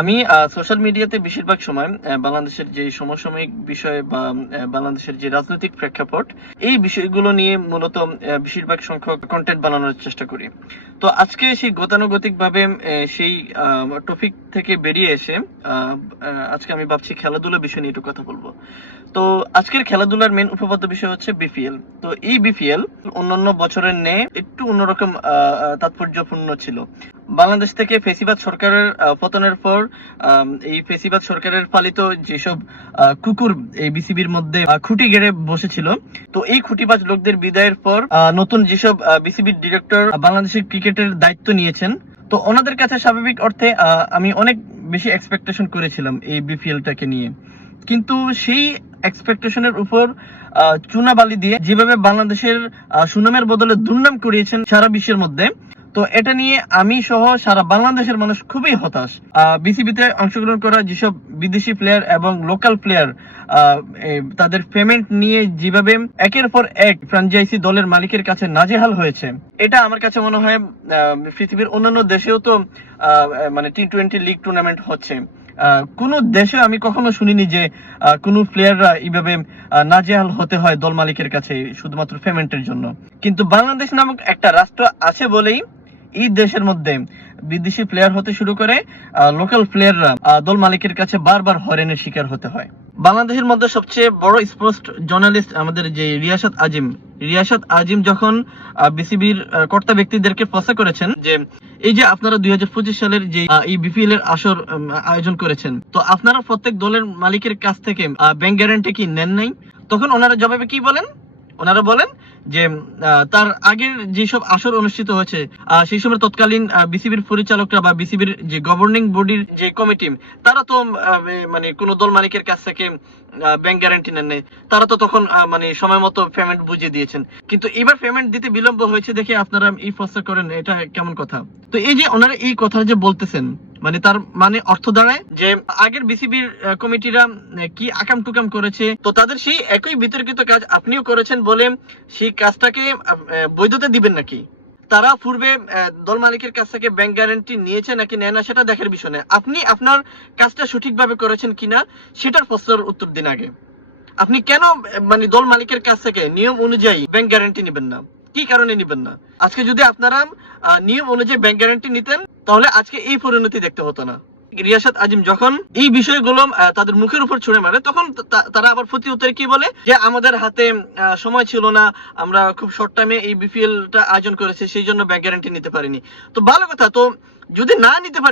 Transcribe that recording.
আমি সোশ্যাল মিডিয়াতে বেশিরভাগ সময় বাংলাদেশের যে সমসাময়িক বিষয় বা বাংলাদেশের যে রাজনৈতিক প্রেক্ষাপট, এই বিষয়গুলো নিয়ে মূলত বেশিরভাগ সংখ্যক কন্টেন্ট বানানোর চেষ্টা করি। তো আজকে সেই গতানুগতিক ভাবে সেই টপিক থেকে বেরিয়ে এসে আজকে আমি ভাবছি খেলাধুলা বিষয় নিয়ে একটু কথা বলব। তো আজকের খেলাধুলার মেন উপপাদ্য বিষয় হচ্ছে বিপিএল তো এই বিপিএল অন্যান্য বছরের ন্যায় একটু অন্যরকম তাৎপর্যপূর্ণ ছিল। বাংলাদেশ থেকে ফেসিবাদ সরকারের পতনের পর এই ফেসিবাদ সরকারের পালিত যেসব কুকুর এই বিসিবির মধ্যে খুঁটি গেড়ে বসেছিল, তো এই খুঁটিবাজ লোকদের বিদায়ের পর নতুন যেসব বিসিবির ডিরেক্টর বাংলাদেশের ক্রিকেটের দায়িত্ব নিয়েছেন, তো ওনাদের কাছে স্বাভাবিক অর্থে আমি অনেক বেশি এক্সপেকটেশন করেছিলাম এই বিপিএলটাকে নিয়ে। কিন্তু সেই এক্সপেকটেশনের উপর চুনাবালি দিয়ে যেভাবে বাংলাদেশের সুনামের বদলে দুর্নাম করিয়েছেন সারা বিশ্বের মধ্যে তো এটা নিয়ে আমি সহ সারা বাংলাদেশের মানুষ খুবই হতাশ। বিসিবিতে অংশগ্রহণ করা যেসব বিদেশি প্লেয়ার এবং লোকাল প্লেয়ার তাদের পেমেন্ট নিয়ে যেভাবে একের পর এক ফ্রাঞ্চাইজি দলের মালিকের কাছে নাজেহাল হয়েছে, এটা আমার কাছে মনে হয় পৃথিবীর অন্যান্য দেশেও তো মানে টি টোয়েন্টি লিগ টুর্নামেন্ট হচ্ছে। কোনো দেশে আমি কখনো শুনিনি যে কোনো প্লেয়াররা এইভাবে নাজেহাল হতে হয় দল মালিকের কাছে শুধুমাত্র পেমেন্টের জন্য। কিন্তু বাংলাদেশ নামক একটা রাষ্ট্র আছে বলেই এই দেশের মধ্যে বিদেশি প্লেয়ার হতে শুরু করে লোকাল প্লেয়াররা দল মালিকের কাছে বারবার হয়রানির শিকার হতে হয়। বাংলাদেশের মধ্যে সবচেয়ে বড় স্পোর্টস জার্নালিস্ট আমাদের যে রিয়াসাত আজিম রিয়াসাত আজিম যখন বিসিবির কর্তা ব্যক্তিদেরকে ফসা করেছেন যে, এই যে আপনারা দুই হাজার পঁচিশ সালের যে এই বিপিএল এর আসর আয়োজন করেছেন, তো আপনারা প্রত্যেক দলের মালিকের কাছ থেকে ব্যাংক গ্যারান্টি কি নেন নাই? তখন ওনারা জবাবে কি বলেন? ওনারা বলেন যে তার আগের যেসব আসর অনুষ্ঠিত হয়েছে সেই সময় তৎকালীন বিসিবির পরিচালকরা বা বিসিবির যে গভর্নিং বডির যে কমিটি তারা তো মানে কোনো দল মালিকের কাছ থেকে ব্যাংক গ্যারান্টি নেন তারা তো তখন মানে সময় মতো পেমেন্ট বুঝিয়ে দিয়েছেন। কিন্তু এবার পেমেন্ট দিতে বিলম্ব হয়েছে দেখে আপনারা এই ফসা করেন, এটা কেমন কথা? তো এই যে ওনারা এই কথা যে বলতেছেন মানে তার মানে অর্থ দাঁড়ায় যে আগের বিসিবির কমিটিরা কি আকাম টুকাম করেছে। তো তাদের সেই একই বিতর্কিত কাজ আপনিও করেছেন বলে সেই কাজটাকে বৈধতা দিবেন নাকি? তারা পূর্বে দল মালিকের কাছ থেকে ব্যাংক গ্যারান্টি নিয়েছে নাকি নেয় না সেটা দেখার বিষয় না আপনি আপনার কাজটা সঠিকভাবে করেছেন কিনা সেটার প্রশ্নের উত্তর দিন আগে। আপনি কেন মানে দল মালিকের কাছ থেকে নিয়ম অনুযায়ী ব্যাংক গ্যারান্টি নেবেন না? কি কারণে নেবেন না? আজকে যদি আপনারা নিয়ম অনুযায়ী ব্যাংক গ্যারান্টি নিতেন তাহলে আজকে এই পরিণতি দেখতে হতো না। রিয়াসাত আজিম যখন এই বিষয়গুলো তাদের মুখের উপর ছুড়ে মারে, তখন তারা আবার প্রতি উত্তরে কি বলে? যে আমাদের হাতে সময় ছিল না, আমরা খুব শর্ট টাইমে এই বিপিএল টা আয়োজন করেছে, সেই জন্য ব্যাংক গ্যারান্টি নিতে পারিনি। তো ভালো কথা, তো যদি না নিতে পারি